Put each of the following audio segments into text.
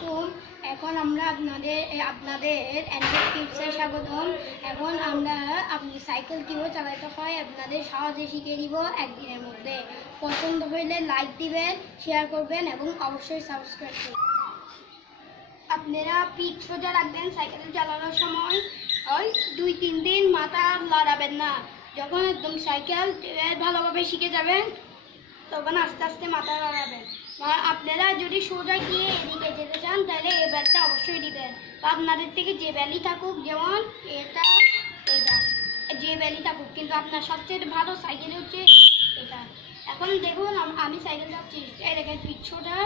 আলাইকুম। এখন আমরা আপনাদের অ্যান্ড্রয়েড টিপসে স্বাগতম। এখন আমরা সাইকেল কীভাবে চালাতে হয় আপনাদের সহজে শিখিয়ে দিব একদিনের মধ্যে। পছন্দ হইলে লাইক দিবেন, শেয়ার করবেন এবং অবশ্যই সাবস্ক্রাইব করবেন। আপনারা পিঠ সোজা রাখবেন সাইকেল চালানোর সময়। ওই 2-3 দিন মাথা লড়াবেন না। যখন একদম সাইকেল ভালোভাবে শিখে যাবেন তখন আস্তে আস্তে মাথা লড়াবেন। আপনারা যদি সোজা গিয়ে এদিকে যেতে চান তাহলে এই ব্যালটা অবশ্যই দিবেন। বা আপনাদের থেকে যে ব্যালি থাকুক, যেমন এটা যে ব্যালি থাকুক, কিন্তু আপনার সবচেয়ে ভালো সাইকেল হচ্ছে এটা। এখন দেখুন আমি সাইকেল যাচ্ছি, এই দেখেন পিঠ সোজা,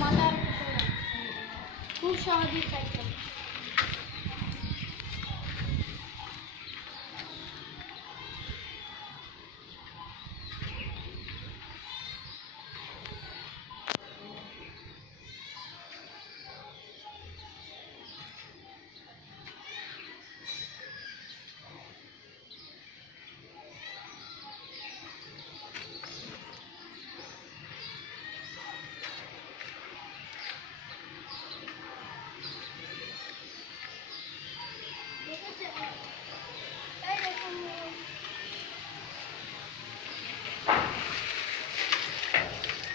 মাথার সোজা, খুব সহজেই সাইকেল।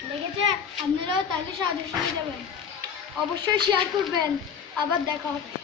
লেগেছে? আপনারাও তাহলে সাহায্য শিখে যাবেন। অবশ্যই শেয়ার করবেন। আবার দেখা হবে।